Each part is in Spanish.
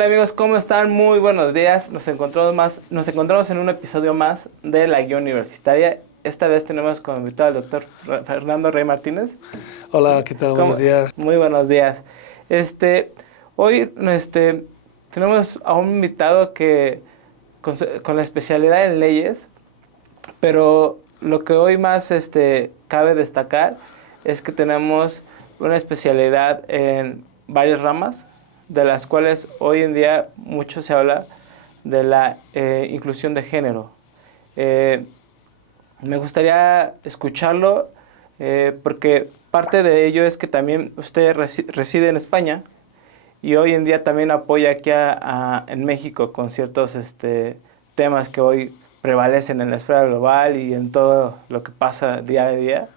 Hola amigos, ¿cómo están? Muy buenos días. Nos encontramos en un episodio más de La Guía Universitaria. Esta vez tenemos como invitado al doctor Fernando Rey Martínez. Hola, ¿qué tal? Buenos días. Muy buenos días. Hoy tenemos a un invitado que con la especialidad en leyes, pero lo que hoy más cabe destacar es que tenemos una especialidad en varias ramas, de las cuales hoy en día mucho se habla de la inclusión de género. Eh, Me gustaría escucharlo porque parte de ello es que también usted reside en España y hoy en día también apoya aquí en México con ciertos temas que hoy prevalecen en la esfera global y en todo lo que pasa día a día.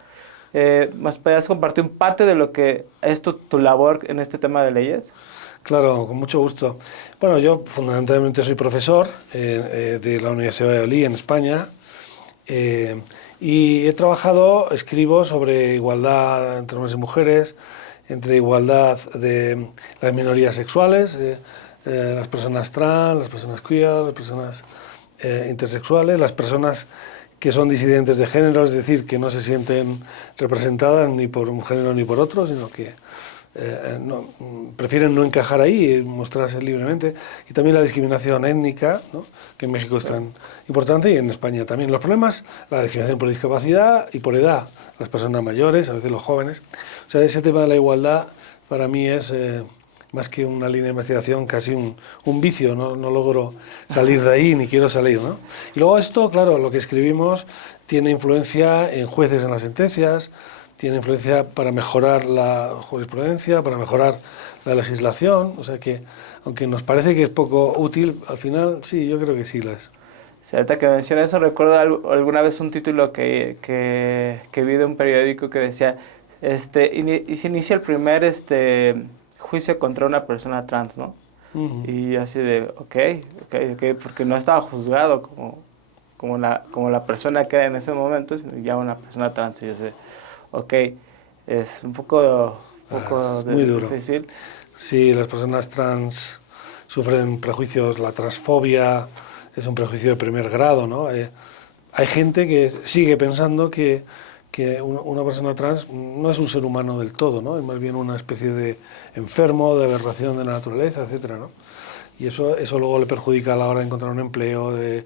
¿Nos podrías compartir parte de lo que es tu labor en este tema de leyes? Claro, con mucho gusto. Bueno, yo fundamentalmente soy profesor de la Universidad de Valladolid en España eh, y he trabajado, escribo sobre igualdad entre hombres y mujeres, entre igualdad de las minorías sexuales, las personas trans, las personas queer, las personas intersexuales, las personas que son disidentes de género, es decir, que no se sienten representadas ni por un género ni por otro, sino que prefieren no encajar ahí y mostrarse libremente. Y también la discriminación étnica, ¿no? Que en México es tan importante y en España también. Los problemas, la discriminación por discapacidad y por edad, las personas mayores, a veces los jóvenes. O sea, ese tema de la igualdad para mí es más que una línea de investigación, casi un vicio, no logro salir de ahí ni quiero salir, ¿no? Y luego esto, claro, lo que escribimos tiene influencia en jueces en las sentencias, tiene influencia para mejorar la jurisprudencia, para mejorar la legislación, o sea que, aunque nos parece que es poco útil, al final sí, yo creo que sí las. Sí, ahorita que menciona eso, recuerdo alguna vez un título que vi de un periódico que decía, y se inicia el primer juicio contra una persona trans, ¿no? Y así de, ok, porque no estaba juzgado como la persona que era en ese momento, sino ya una persona trans. Y yo sé, ok, es un poco Es muy duro. difícil. Sí, las personas trans sufren prejuicios, la transfobia es un prejuicio de primer grado, ¿no? Hay gente que sigue pensando que una persona trans no es un ser humano del todo, ¿no? Es más bien una especie de enfermo, de aberración de la naturaleza, etcétera, ¿no? Y eso luego le perjudica a la hora de encontrar un empleo, de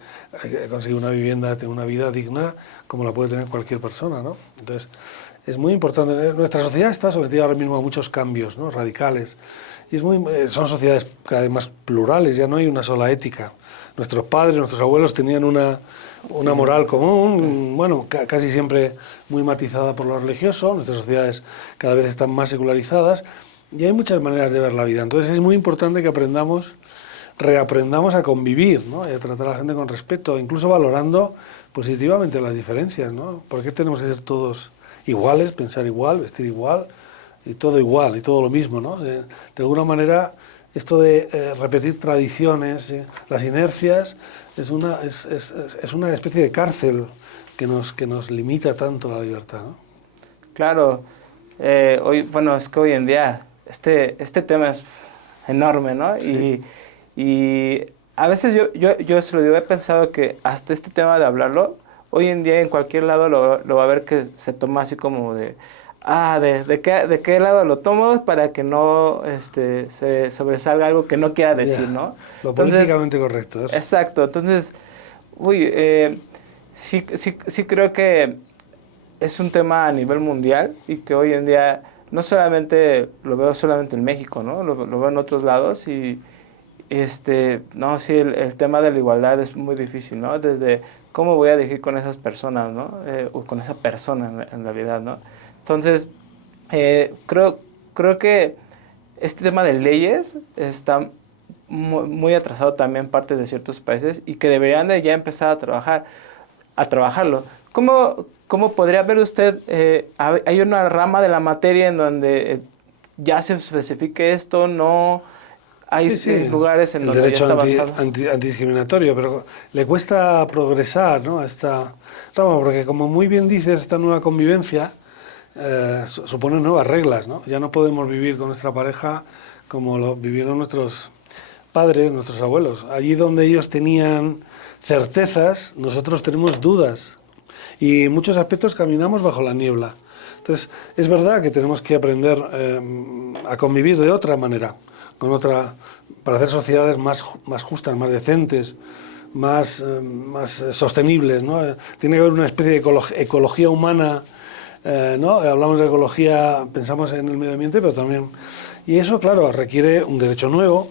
conseguir una vivienda, de tener una vida digna como la puede tener cualquier persona, ¿no? Entonces, es muy importante. Nuestra sociedad está sometida ahora mismo a muchos cambios, ¿no? Radicales. Y son sociedades cada vez más plurales, ya no hay una sola ética. Nuestros padres, nuestros abuelos tenían una moral común, bueno, casi siempre muy matizada por lo religioso. Nuestras sociedades cada vez están más secularizadas y hay muchas maneras de ver la vida. Entonces es muy importante que reaprendamos a convivir, ¿no? Y a tratar a la gente con respeto, incluso valorando positivamente las diferencias, ¿no? ¿Por qué tenemos que ser todos iguales, pensar igual, vestir igual y todo lo mismo, ¿no? De alguna manera, esto de repetir tradiciones, las inercias, es una especie de cárcel que nos limita tanto la libertad, ¿no? Claro, bueno, es que hoy en día este tema es enorme, ¿no? Sí. Y a veces yo se lo digo, he pensado que hasta este tema de hablarlo, hoy en día en cualquier lado lo va a ver que se toma así como ¿de qué lado lo tomo para que no se sobresalga algo que no quiera decir, Ya, ¿no? lo Entonces, políticamente correcto, eso. exacto, entonces, uy, sí creo que es un tema a nivel mundial y que hoy en día no solamente lo veo solamente en México, ¿no? Lo veo en otros lados y no, sí, el tema de la igualdad es muy difícil, ¿no? Desde cómo voy a dirigir con esas personas, ¿no? O con esa persona en realidad, ¿no? Entonces, creo que este tema de leyes está muy atrasado también en parte de ciertos países y que deberían de ya empezar a trabajarlo. ¿Cómo podría ver usted, hay una rama de la materia en donde ya se especifique esto, no hay Sí, sí, lugares en el donde ya derecho está avanzado? antidiscriminatorio, pero le cuesta progresar, ¿no? A esta rama, porque como muy bien dices, esta nueva convivencia supone nuevas reglas, ¿no? Ya no podemos vivir con nuestra pareja como lo vivieron nuestros padres, nuestros abuelos. Allí donde ellos tenían certezas, nosotros tenemos dudas. Y en muchos aspectos caminamos bajo la niebla. Entonces, es verdad que tenemos que aprender a convivir de otra manera, para hacer sociedades más justas, más decentes, más sostenibles, ¿no? Tiene que haber una especie de ecología humana, ¿no? Hablamos de ecología, pensamos en el medio ambiente, pero también... Y eso, claro, requiere un derecho nuevo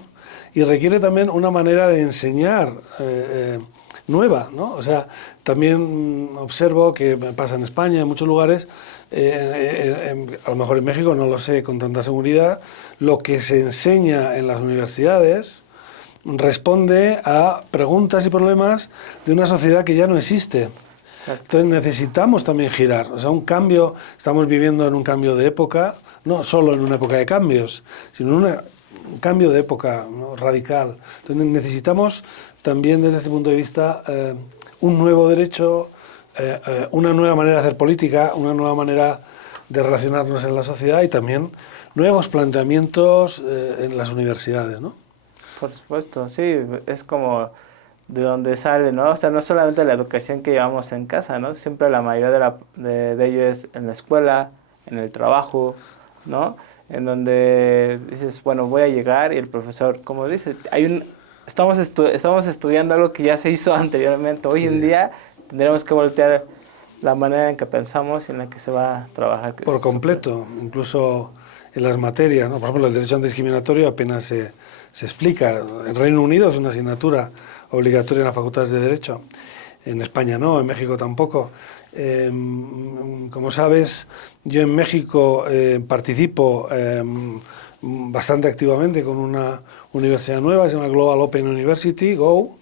y requiere también una manera de enseñar nueva, ¿no? O sea, también observo que pasa en España, en muchos lugares, a lo mejor en México no lo sé con tanta seguridad, lo que se enseña en las universidades responde a preguntas y problemas de una sociedad que ya no existe. Exacto. Entonces necesitamos también girar, o sea, un cambio, estamos viviendo en un cambio de época, no solo en una época de cambios, sino en un cambio de época, ¿no? Radical. Entonces necesitamos también desde este punto de vista un nuevo derecho, una nueva manera de hacer política, una nueva manera de relacionarnos en la sociedad y también nuevos planteamientos en las universidades, ¿no? Por supuesto, sí, es como de donde sale, ¿no? O sea, no solamente la educación que llevamos en casa, ¿no? Siempre la mayoría de ello es en la escuela, en el trabajo, ¿no? En donde dices, bueno, voy a llegar y el profesor, como dice, estamos estudiando algo que ya se hizo anteriormente. Hoy en día tendremos que voltear la manera en que pensamos y en la que se va a trabajar. Por completo, incluso en las materias, ¿no? Por ejemplo, el derecho antidiscriminatorio apenas se explica. En Reino Unido es una asignatura obligatoria en las facultades de Derecho. En España no, en México tampoco. Como sabes, yo en México participo bastante activamente con una universidad nueva, se llama Global Open University, GO,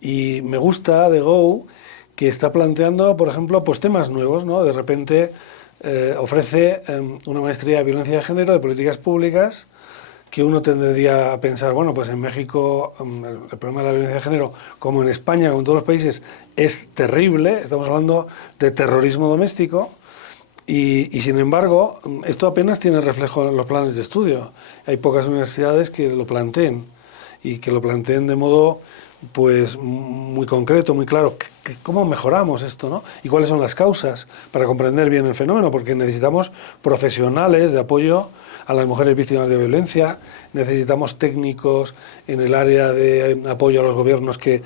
y me gusta de GO que está planteando, por ejemplo, pues temas nuevos, ¿no? De repente ofrece una maestría de violencia de género, de políticas públicas, que uno tendría a pensar, bueno, pues en México el problema de la violencia de género, como en España, como en todos los países, es terrible, estamos hablando de terrorismo doméstico, y sin embargo, esto apenas tiene reflejo en los planes de estudio. Hay pocas universidades que lo planteen, y que lo planteen de modo pues muy concreto, muy claro, cómo mejoramos esto, ¿no? Y cuáles son las causas para comprender bien el fenómeno, porque necesitamos profesionales de apoyo a las mujeres víctimas de violencia, necesitamos técnicos en el área de apoyo a los gobiernos que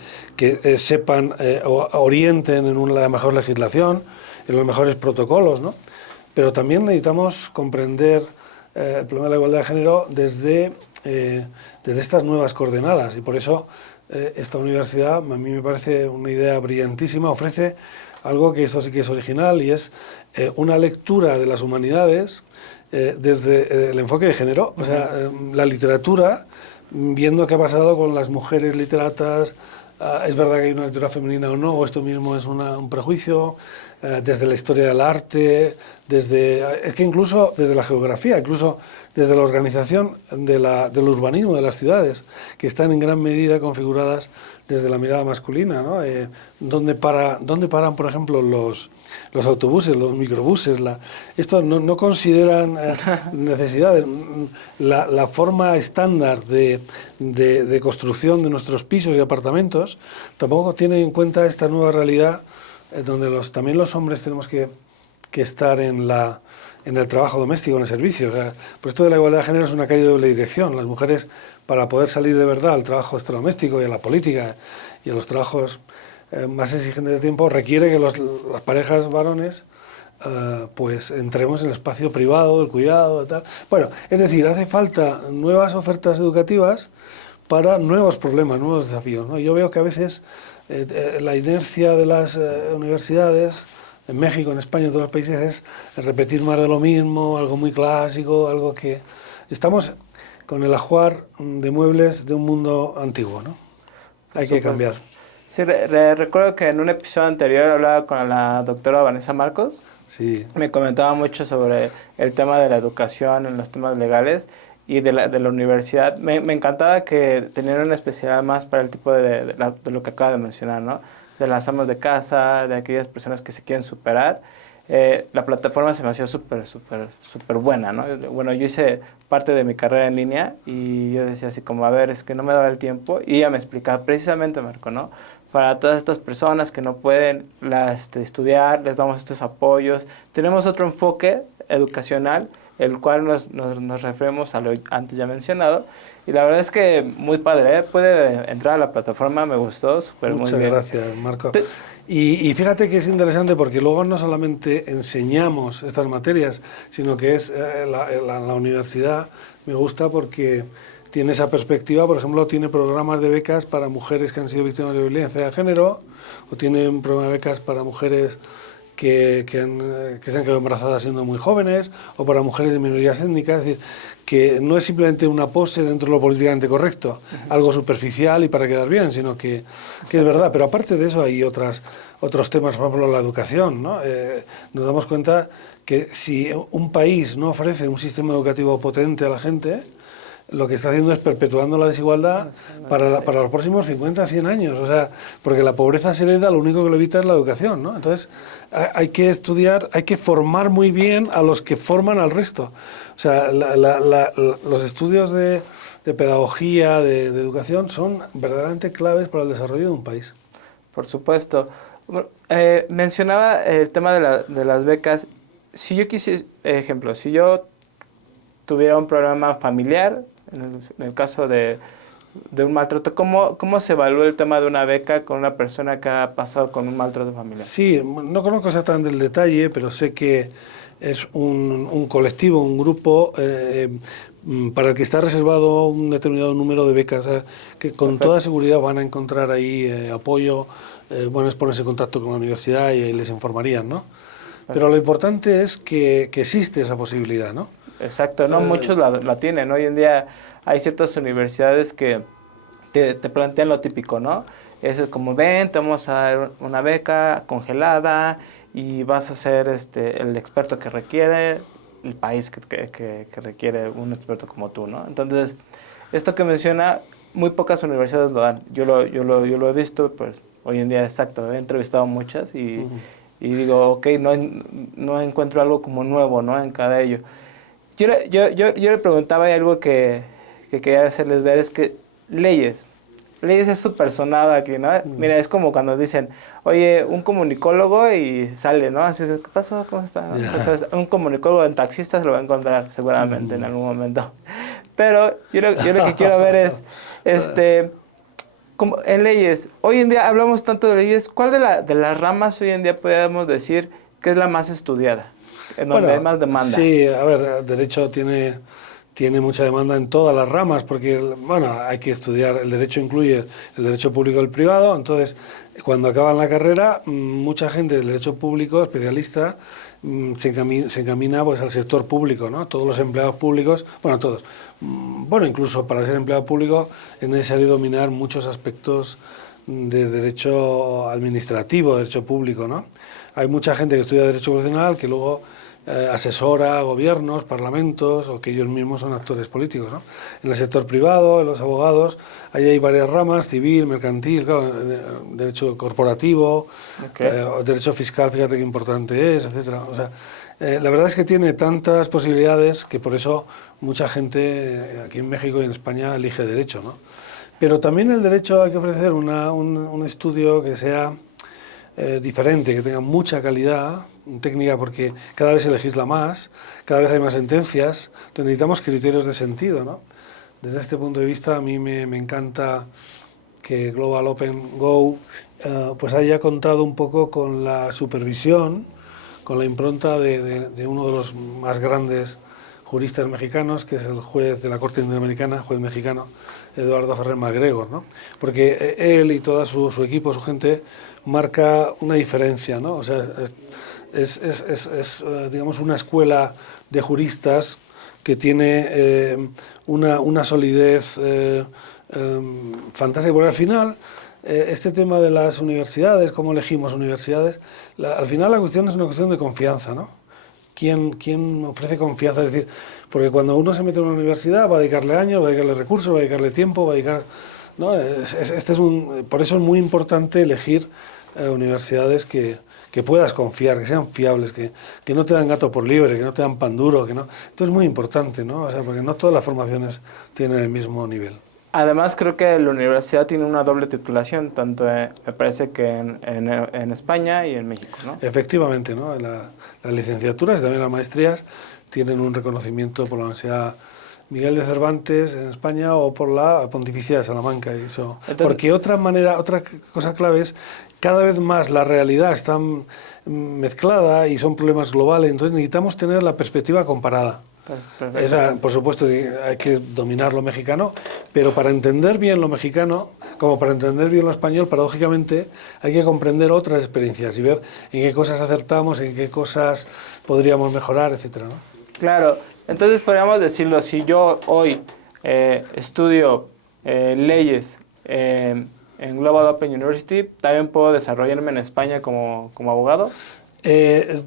sepan o orienten en la mejor legislación, en los mejores protocolos, ¿no? Pero también necesitamos comprender el problema de la igualdad de género desde estas nuevas coordenadas, y por eso esta universidad, a mí me parece una idea brillantísima, ofrece algo que eso sí que es original, y es una lectura de las humanidades desde el enfoque de género, o sea, la literatura, viendo qué ha pasado con las mujeres literatas, es verdad que hay una literatura femenina o no, o esto mismo es un prejuicio, desde la historia del arte, es que incluso desde la geografía, incluso desde la organización del urbanismo de las ciudades, que están en gran medida configuradas desde la mirada masculina, ¿no? ¿Dónde paran, por ejemplo, los autobuses, los microbuses? Esto no consideran necesidades. La forma estándar de construcción de nuestros pisos y apartamentos tampoco tiene en cuenta esta nueva realidad, donde también los hombres tenemos que estar en el trabajo doméstico, en el servicio. O sea, por esto de la igualdad de género es una calle de doble dirección. Las mujeres, para poder salir de verdad al trabajo extradoméstico y a la política y a los trabajos más exigentes de tiempo, requiere que las parejas varones pues entremos en el espacio privado, el cuidado y tal. Bueno, es decir, hace falta nuevas ofertas educativas para nuevos problemas, nuevos desafíos, ¿no? Yo veo que a veces la inercia de las universidades en México, en España, en todos los países, es repetir más de lo mismo, algo muy clásico, algo que... Estamos con el ajuar de muebles de un mundo antiguo, ¿no? Hay que cambiar. Sí, recuerdo que en un episodio anterior hablaba con la doctora Vanessa Marcos. Sí. Me comentaba mucho sobre el tema de la educación en los temas legales y de la universidad. Me encantaba que tenían una especialidad más para el tipo de lo que acaba de mencionar, ¿no? De las amas de casa, de aquellas personas que se quieren superar. la plataforma se me hacía súper buena, ¿no? Bueno, yo hice parte de mi carrera en línea y yo decía así como, a ver, es que no me daba el tiempo, y ella me explicaba precisamente, Marco, ¿no? Para todas estas personas que no pueden estudiar, les damos estos apoyos. Tenemos otro enfoque educacional, el cual nos referimos a lo antes ya mencionado, y la verdad es que muy padre, ¿eh? Puede entrar a la plataforma, me gustó, súper muy Muchas bien. gracias, Marco. Y fíjate que es interesante porque luego no solamente enseñamos estas materias, sino que es la universidad me gusta porque tiene esa perspectiva. Por ejemplo, tiene programas de becas para mujeres que han sido víctimas de violencia de género, o tiene un programa de becas para mujeres que se han quedado embarazadas siendo muy jóvenes, o para mujeres de minorías étnicas. Es decir, que no es simplemente una pose dentro de lo políticamente correcto, algo superficial y para quedar bien, sino que es verdad. Pero aparte de eso hay otros temas, por ejemplo la educación, ¿no? Nos damos cuenta que si un país no ofrece un sistema educativo potente a la gente, lo que está haciendo es perpetuando la desigualdad para los próximos 50, 100 años. O sea, porque la pobreza se hereda, lo único que lo evita es la educación, ¿no? Entonces, hay que estudiar, hay que formar muy bien a los que forman al resto. O sea, los estudios de pedagogía, de educación, son verdaderamente claves para el desarrollo de un país. Por supuesto. Mencionaba el tema de las becas. Si yo quisiera, ejemplo, si yo tuviera un problema familiar, en el caso de un maltrato, ¿cómo se evalúa el tema de una beca con una persona que ha pasado con un maltrato familiar? Sí, no conozco exactamente el detalle, pero sé que es un colectivo, un grupo para el que está reservado un determinado número de becas, que con Perfecto. toda seguridad van a encontrar ahí apoyo. Bueno, es ponerse en contacto con la universidad y ahí les informarían, ¿no? Pero lo importante es que existe esa posibilidad, ¿no? Exacto, no muchos la tienen. Hoy en día hay ciertas universidades que te plantean lo típico, ¿no? Es como, ven, te vamos a dar una beca congelada y vas a ser el experto que requiere el país que requiere un experto como tú, ¿no? Entonces, esto que menciona, muy pocas universidades lo dan. Yo lo he visto, pues hoy en día, exacto, he entrevistado muchas y digo, ok, no encuentro algo como nuevo, ¿no? En cada ello. Yo le preguntaba, y algo que quería hacerles ver es que leyes es súper sonado aquí, ¿no? Mira, es como cuando dicen, oye, un comunicólogo y sale, ¿no? Así de, ¿qué pasó? ¿Cómo está? ¿No? Entonces, un comunicólogo en taxista se lo va a encontrar seguramente en algún momento. Pero yo lo que quiero ver es, como en leyes, hoy en día hablamos tanto de leyes, ¿cuál de las ramas hoy en día podemos decir que es la más estudiada? En donde hay más demanda. Sí, a ver, el derecho tiene mucha demanda en todas las ramas, porque, bueno, hay que estudiar, el derecho incluye el derecho público y el privado. Entonces, cuando acaban la carrera, mucha gente del derecho público, especialista, se encamina pues al sector público, ¿no? Todos los empleados públicos, bueno, todos. Bueno, incluso para ser empleado público es necesario dominar muchos aspectos de derecho administrativo, derecho público, ¿no? Hay mucha gente que estudia derecho constitucional que luego asesora a gobiernos, parlamentos, o que ellos mismos son actores políticos, ¿no? En el sector privado, en los abogados, ahí hay varias ramas: civil, mercantil, claro, derecho corporativo, derecho fiscal, fíjate qué importante es, etcétera. O sea, la verdad es que tiene tantas posibilidades que por eso mucha gente aquí en México y en España elige derecho, ¿no? Pero también el derecho hay que ofrecer un estudio que sea diferente, que tenga mucha calidad técnica, porque cada vez se legisla más, cada vez hay más sentencias, entonces necesitamos criterios de sentido, ¿no? Desde este punto de vista, a mí me encanta que Global Open Go pues haya contado un poco con la supervisión, con la impronta de uno de los más grandes juristas mexicanos, que es el juez de la Corte Interamericana, juez mexicano, Eduardo Ferrer MacGregor, ¿no? Porque él y todo su equipo, su gente, marca una diferencia, ¿no? O sea, es digamos, una escuela de juristas que tiene una solidez fantástica, porque al final este tema de las universidades, cómo elegimos universidades, al final la cuestión es una cuestión de confianza, ¿no? ¿Quién ofrece confianza? Es decir, porque cuando uno se mete en una universidad va a dedicarle años, va a dedicarle recursos, va a dedicarle tiempo, va a dedicar, ¿no? Por eso es muy importante elegir universidades que que puedas confiar, que sean fiables, que no te dan gato por liebre, que no te dan pan duro, que no. Esto es muy importante, ¿no? O sea, porque no todas las formaciones tienen el mismo nivel. Además, creo que la universidad tiene una doble titulación, tanto me parece que en España y en México, ¿no? Efectivamente, ¿no? Las licenciaturas y también las maestrías tienen un reconocimiento por la Universidad Miguel de Cervantes en España o por la Pontificia de Salamanca. Y eso. Entonces, Porque otra cosa clave es cada vez más la realidad está mezclada y son problemas globales, entonces necesitamos tener la perspectiva comparada. Esa, por supuesto, hay que dominar lo mexicano, pero para entender bien lo mexicano, como para entender bien lo español, paradójicamente hay que comprender otras experiencias y ver en qué cosas acertamos, en qué cosas podríamos mejorar, etcétera, ¿no? claro, entonces podríamos decirlo, si yo hoy estudio leyes en Global Open University, ¿también puedo desarrollarme en España como abogado?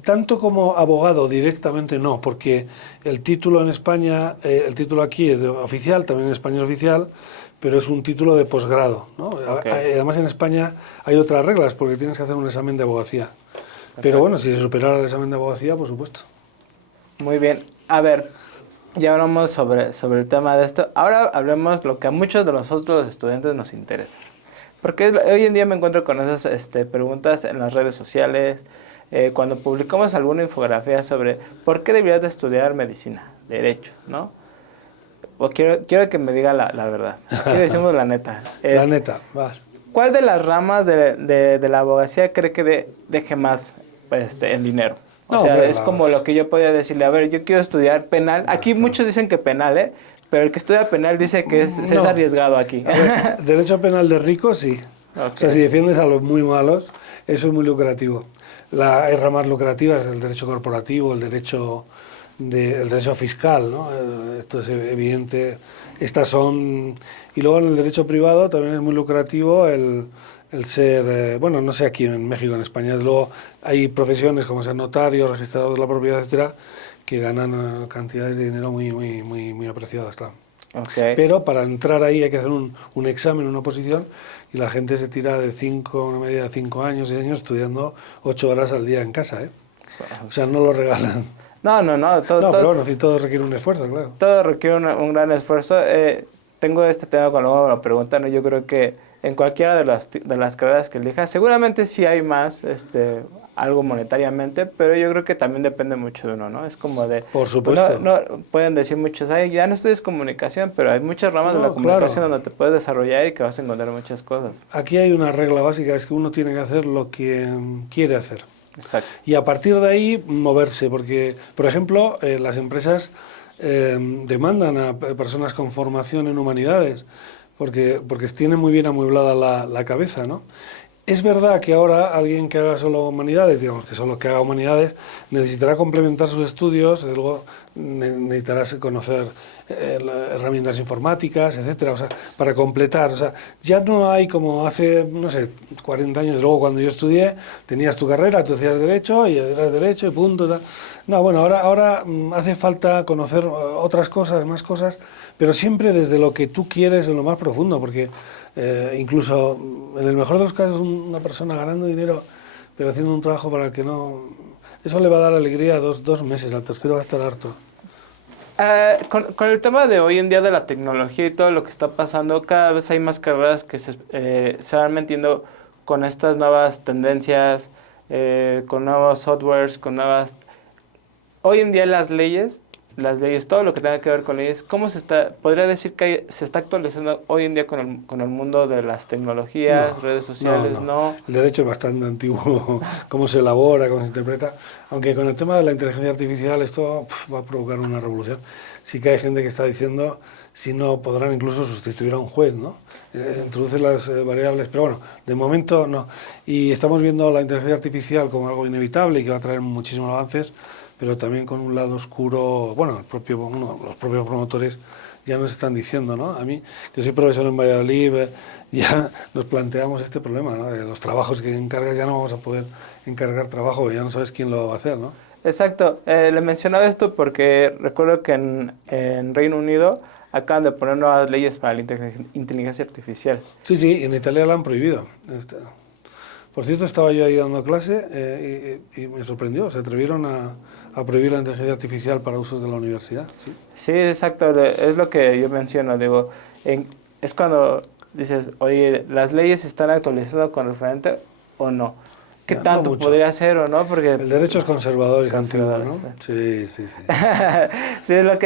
Tanto como abogado directamente no, porque el título en España, el título aquí es oficial, también en España es oficial, pero es un título de posgrado, ¿no? Okay. Además en España hay otras reglas, porque tienes que hacer un examen de abogacía. Perfecto. Pero bueno, si se superara el examen de abogacía, por supuesto. Muy bien. A ver, ya hablamos sobre el tema de esto. Ahora hablemos lo que a muchos de nosotros los estudiantes nos interesa. Porque hoy en día me encuentro con esas preguntas en las redes sociales, cuando publicamos alguna infografía sobre por qué deberías de estudiar medicina, derecho, ¿no? O quiero que me diga la verdad. Aquí decimos la neta. La neta, va. ¿Cuál de las ramas de la abogacía cree que deje más en dinero? O No, sea, hombre, es como lo que yo podía decirle, a ver, yo quiero estudiar penal. Aquí claro. muchos dicen que penal, ¿eh? Pero el que estudia penal dice que es No. arriesgado aquí. A ver, derecho penal de ricos, sí. Okay. O sea, si defiendes a los muy malos, eso es muy lucrativo. Hay ramas lucrativas, el derecho corporativo, el derecho fiscal, ¿no? Esto es evidente. Estas son... Y luego en el derecho privado también es muy lucrativo el ser... bueno, no sé aquí en México, en España, luego hay profesiones como ser notario, registrador de la propiedad, etcétera, que ganan cantidades de dinero muy apreciadas, claro. Okay. Pero para entrar ahí hay que hacer un examen, una oposición, y la gente se tira una media de 5 años, 6 años, estudiando 8 horas al día en casa, ¿eh? O sea, no lo regalan. No. Pero bueno, sí, todo requiere un esfuerzo, claro. Todo requiere un gran esfuerzo. Tengo este tema cuando luego me lo preguntan, ¿no? Yo creo que en cualquiera de las carreras que elijas, seguramente sí hay más, algo monetariamente, pero yo creo que también depende mucho de uno, ¿no? Es como de... Por supuesto. No, pueden decir muchos, ay, ya no estudias comunicación, pero hay muchas ramas de la comunicación, claro, donde te puedes desarrollar y que vas a encontrar muchas cosas. Aquí hay una regla básica, es que uno tiene que hacer lo que quiere hacer. Exacto. Y a partir de ahí moverse, porque, por ejemplo, las empresas demandan a personas con formación en humanidades, porque tienen muy bien amueblada la cabeza, ¿no? Es verdad que ahora alguien que haga solo humanidades, digamos que solo que haga humanidades, necesitará complementar sus estudios, luego necesitará conocer herramientas informáticas, etcétera, o sea, para completar, o sea, ya no hay como hace, no sé, 40 años, luego cuando yo estudié, tenías tu carrera, tú hacías derecho y eras derecho y punto, tal. No, bueno, ahora hace falta conocer otras cosas, más cosas, pero siempre desde lo que tú quieres en lo más profundo, porque incluso en el mejor de los casos una persona ganando dinero pero haciendo un trabajo para el que no... Eso le va a dar alegría a dos meses, al tercero va a estar harto. Con el tema de hoy en día de la tecnología y todo lo que está pasando, cada vez hay más carreras que se van metiendo con estas nuevas tendencias, con nuevos softwares, con nuevas... Hoy en día las leyes, todo lo que tenga que ver con leyes, podría decir que se está actualizando hoy en día con el mundo de las tecnologías, redes sociales, no. El derecho es bastante antiguo, cómo se elabora, cómo se interpreta, aunque con el tema de la inteligencia artificial esto va a provocar una revolución. Sí que hay gente que está diciendo si no podrán incluso sustituir a un juez, ¿no? Introducir las variables, pero bueno, de momento no. Y estamos viendo la inteligencia artificial como algo inevitable y que va a traer muchísimos avances, pero también con un lado oscuro, bueno, los propios promotores ya nos están diciendo, ¿no? A mí, que soy profesor en Valladolid, ya nos planteamos este problema, ¿no? De los trabajos que encargas ya no vamos a poder encargar trabajo, ya no sabes quién lo va a hacer, ¿no? Exacto. Le mencionaba esto porque recuerdo que en Reino Unido acaban de poner nuevas leyes para la inteligencia artificial. Sí, en Italia la han prohibido. Por cierto, estaba yo ahí dando clase y me sorprendió, se atrevieron a prohibir la inteligencia artificial para usos de la universidad. Sí, Sí, exacto, es lo que yo menciono, digo, es cuando dices, oye, ¿las leyes se están actualizando con referente o no? ¿Qué ya, no tanto mucho. podría ser o no? Porque El derecho es conservador y antiguo, conservador, ¿no? exacto. Sí, sí, sí. Sí, es lo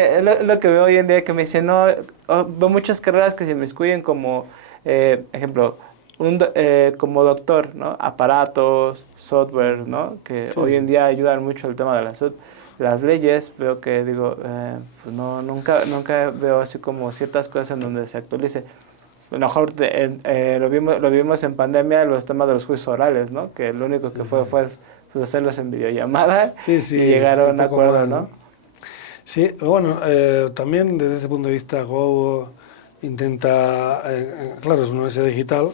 que veo hoy en día que me dicen, no, veo muchas carreras que se inmiscuyen como, ejemplo, como doctor, ¿no? Aparatos, software, ¿no? Que Sí, hoy sí. en día ayudan mucho al tema de la salud. Las leyes, veo que digo, pues no, nunca veo así como ciertas cosas en donde se actualice. A lo mejor lo vimos en pandemia, los temas de los juicios orales, ¿no? Que lo único que fue pues, hacerlos en videollamada Sí, y sí, llegar a sí, un poco acuerdo, más, ¿no? ¿no? Sí, bueno, también desde ese punto de vista Go intenta, claro, es una universidad digital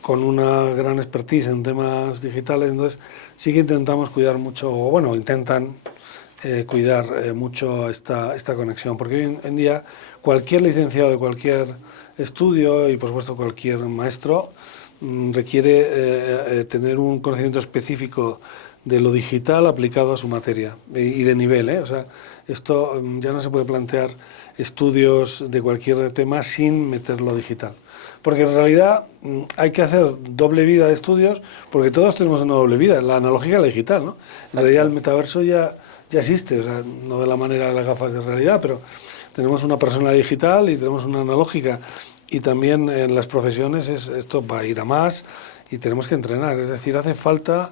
con una gran expertise en temas digitales, entonces sí que intentamos cuidar mucho, o bueno, intentan cuidar mucho esta conexión, porque hoy en día cualquier licenciado de cualquier estudio y por supuesto cualquier maestro requiere tener un conocimiento específico de lo digital aplicado a su materia y de nivel, ¿eh? O sea, esto ya no se puede plantear estudios de cualquier tema sin meter lo digital. Porque en realidad hay que hacer doble vida de estudios, porque todos tenemos una doble vida, la analógica y la digital, ¿no? En realidad el Exacto. metaverso ya existe, o sea, no de la manera de las gafas de realidad, pero tenemos una persona digital y tenemos una analógica. Y también en las profesiones esto va a ir a más y tenemos que entrenar. Es decir, hace falta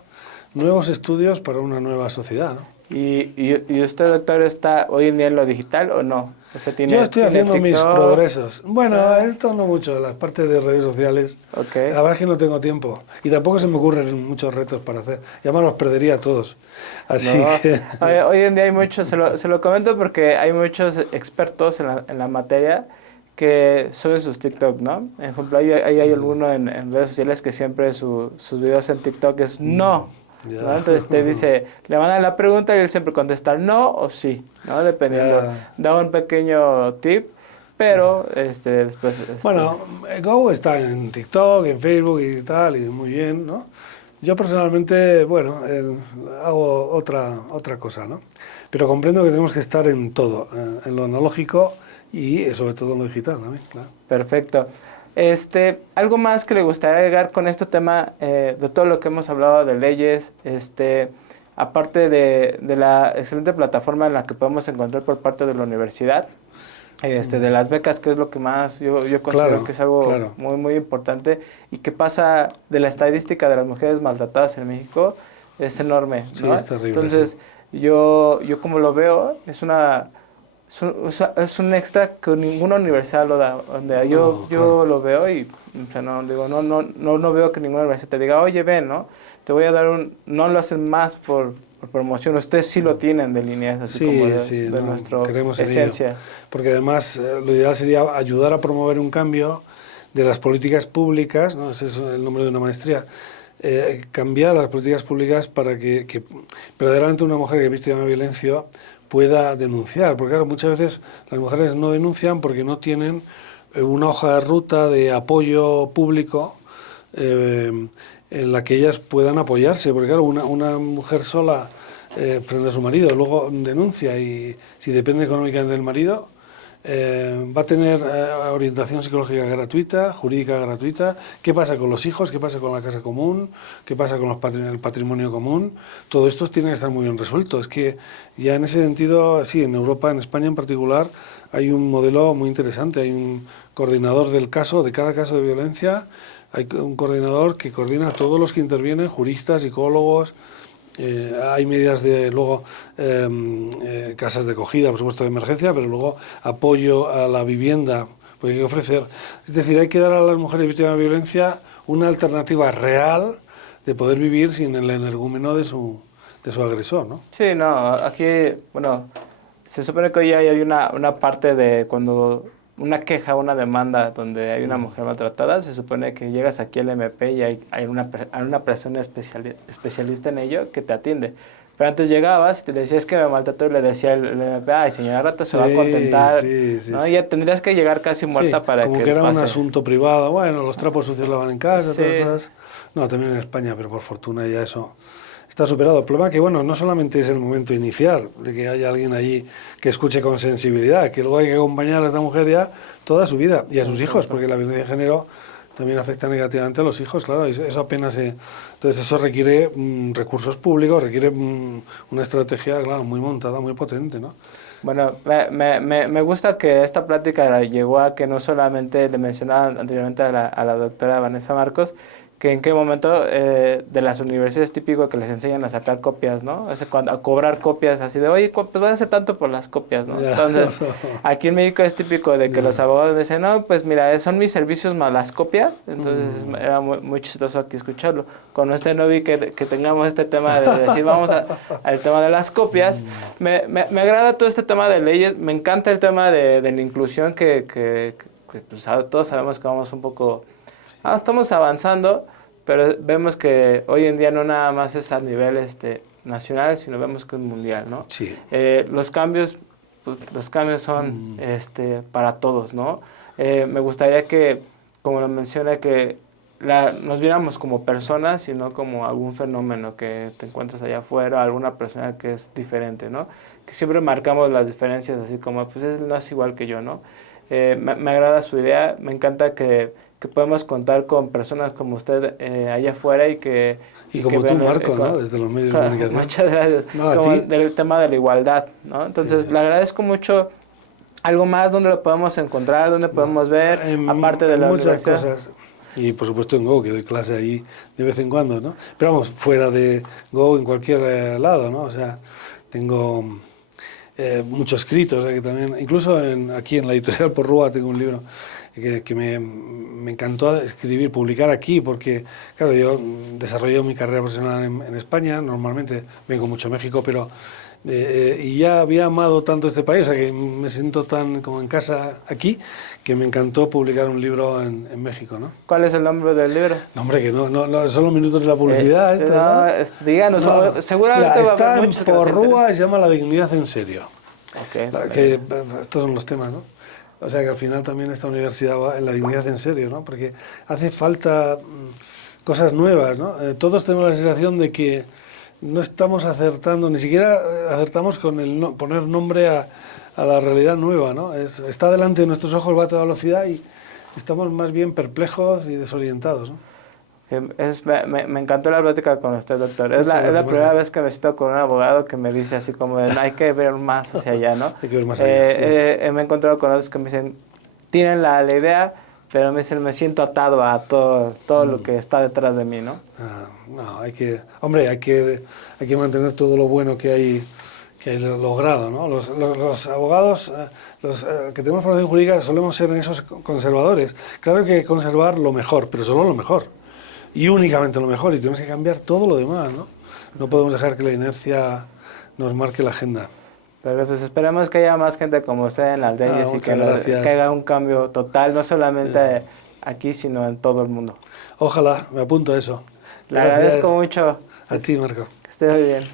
nuevos estudios para una nueva sociedad, ¿no? ¿Y usted, doctor, está hoy en día en lo digital o no? O sea, Yo ¿tiene, estoy tiene haciendo mis TikTok? progresos. Bueno, Ah, esto no mucho, las partes de redes sociales. ok. La verdad es que no tengo tiempo. Y tampoco se me ocurren muchos retos para hacer. Ya me los perdería todos. Así No, que... hoy en día hay muchos, se lo comento porque hay muchos expertos en la materia que suben sus TikTok, ¿no? Por ejemplo, hay alguno en redes sociales que siempre sus videos en TikTok es no, ¿no? Ya, Entonces te dice, le mandan la pregunta y él siempre contesta no o sí, ¿no? Dependiendo. ya. Da un pequeño tip, pero después, Bueno, Go está en TikTok, en Facebook y tal, y muy bien, ¿no? Yo personalmente, bueno, hago otra cosa, ¿no? Pero comprendo que tenemos que estar en todo, en lo analógico y sobre todo en lo digital también, claro. Perfecto. Algo más que le gustaría agregar con este tema, de todo lo que hemos hablado de leyes, aparte de la excelente plataforma en la que podemos encontrar por parte de la universidad, de las becas, que es lo que más yo considero que Claro, es algo claro. muy, muy importante y que pasa de la estadística de las mujeres maltratadas en México, es enorme, Sí, ¿no? es terrible, sí. Entonces, yo como lo veo, es un extra que ninguna universidad lo da, donde yo, No, claro. yo lo veo y o sea, no, digo, no veo que ninguna universidad te diga, oye, ven, ¿no? Te voy a dar no lo hacen más por promoción, ustedes sí lo tienen de líneas, así como Sí, de, sí, de no, nuestra creemos en ello. esencia. Porque además lo ideal sería ayudar a promover un cambio de las políticas públicas, ¿no? Ese es el nombre de una maestría. Cambiar las políticas públicas para que verdaderamente una mujer que víctima de violencia pueda denunciar. Porque claro, muchas veces las mujeres no denuncian porque no tienen una hoja de ruta de apoyo público en la que ellas puedan apoyarse. Porque claro, una mujer sola frente a su marido, luego denuncia y si depende económicamente del marido, va a tener orientación psicológica gratuita, jurídica gratuita. ¿Qué pasa con los hijos? ¿Qué pasa con la casa común? ¿Qué pasa con el patrimonio común? Todo esto tiene que estar muy bien resuelto. Es que ya en ese sentido, sí, en Europa, en España en particular, hay un modelo muy interesante. Hay un coordinador del caso, de cada caso de violencia. Hay un coordinador que coordina a todos los que intervienen, juristas, psicólogos. Hay medidas de luego casas de acogida, por supuesto de emergencia, pero luego apoyo a la vivienda, porque hay que ofrecer, es decir, hay que dar a las mujeres víctimas de violencia una alternativa real de poder vivir sin el energúmeno de su agresor, ¿no? Sí, no, aquí, bueno, se supone que hoy hay una parte de cuando una queja, una demanda donde hay una mujer maltratada, se supone que llegas aquí al MP y hay una persona especialista en ello que te atiende. Pero antes llegabas y te decías que me maltrató y le decía el MP, ay, señora Rata se va a contentar, ¿no? Y ya tendrías que llegar casi muerta Sí, para como que que era un pase. asunto privado, bueno, los trapos sucios lavan en casa, Sí. todas las cosas. No, también en España, pero por fortuna ya eso está superado. El problema es que, bueno, no solamente es el momento inicial de que haya alguien allí que escuche con sensibilidad, que luego hay que acompañar a esta mujer ya toda su vida y a sus hijos, porque la violencia de género también afecta negativamente a los hijos, claro, eso apenas se... Entonces eso requiere recursos públicos, requiere una estrategia, claro, muy montada, muy potente, ¿no? Bueno, me gusta que esta plática llegó a que no solamente le mencionaba anteriormente a la doctora Vanessa Marcos, que en qué momento de las universidades es típico que les enseñan a sacar copias, ¿no? O sea, a cobrar copias así de, oye, pues van a hacer tanto por las copias, ¿no? Ya, Entonces, no, aquí en México es típico de que los abogados dicen, no, pues mira, son mis servicios más las copias, entonces era muy chistoso aquí escucharlo. Con este no vi que tengamos este tema de decir, vamos al tema de las copias. Me agrada todo este tema de leyes, me encanta el tema de la inclusión que pues, todos sabemos que vamos un poco... estamos avanzando, pero vemos que hoy en día no nada más es a nivel nacional, sino vemos que es mundial, ¿no? Sí. Los cambios, pues, son para todos, ¿no? Me gustaría que, como lo menciona, que nos viéramos como personas y no como algún fenómeno que te encuentras allá afuera, alguna persona que es diferente, ¿no? Que siempre marcamos las diferencias así como, pues no es igual que yo, ¿no? Me agrada su idea, me encanta que podemos contar con personas como usted allá afuera y que... Y como que tú, vean, Marco, ¿no? Desde los medios de comunicación. Muchas gracias. No, a Como ti. del tema de la igualdad, ¿no? Entonces, Sí. le agradezco mucho. ¿Algo más donde lo podemos encontrar, donde podemos ver, aparte de la muchas universidad? cosas. Y por supuesto en Go, que doy clase ahí de vez en cuando, ¿no? Pero vamos, fuera de Go, en cualquier lado, ¿no? O sea, tengo mucho escrito, o sea, que también, incluso aquí en la editorial Porrúa tengo un libro que me encantó escribir, publicar aquí, porque, claro, yo desarrollé mi carrera profesional en España, normalmente vengo mucho a México, pero y ya había amado tanto este país, o sea que me siento tan como en casa aquí, que me encantó publicar un libro en México, ¿no? ¿Cuál es el nombre del libro? No, hombre, que no, son los minutos de la publicidad, esto, ¿no? Díganos, No. seguramente Mira, va a está haber en muchos que les Porrúa y interesen. se llama La dignidad en serio. Okay, Que estos son los temas, ¿no? O sea que al final también esta universidad va en la dignidad en serio, ¿no? Porque hace falta cosas nuevas, ¿no? Todos tenemos la sensación de que no estamos acertando, ni siquiera acertamos con poner nombre a la realidad nueva, ¿no? Está delante de nuestros ojos, va a toda velocidad y estamos más bien perplejos y desorientados, ¿no? Me encantó la plática con usted, doctor. Es Muchas la gracias, primera Marco. vez que me siento con un abogado que me dice así como de, "No, hay que ver más hacia allá, ¿no?" Hay que ver más allá, sí. Me he encontrado con otros que me dicen, tienen la idea, pero me dicen, me siento atado a todo lo que está detrás de mí, ¿no? No, hombre, hay que mantener todo lo bueno que hay logrado, ¿no? Los abogados, los que tenemos formación jurídica, solemos ser esos conservadores. Claro que hay que conservar lo mejor, pero solo lo mejor. Y únicamente lo mejor, y tenemos que cambiar todo lo demás, ¿no? No podemos dejar que la inercia nos marque la agenda. Pero pues esperemos que haya más gente como usted en las leyes y que haga un cambio total, no solamente aquí, sino en todo el mundo. Ojalá, me apunto a eso. Le agradezco mucho. A ti, Marco. Que esté muy bien.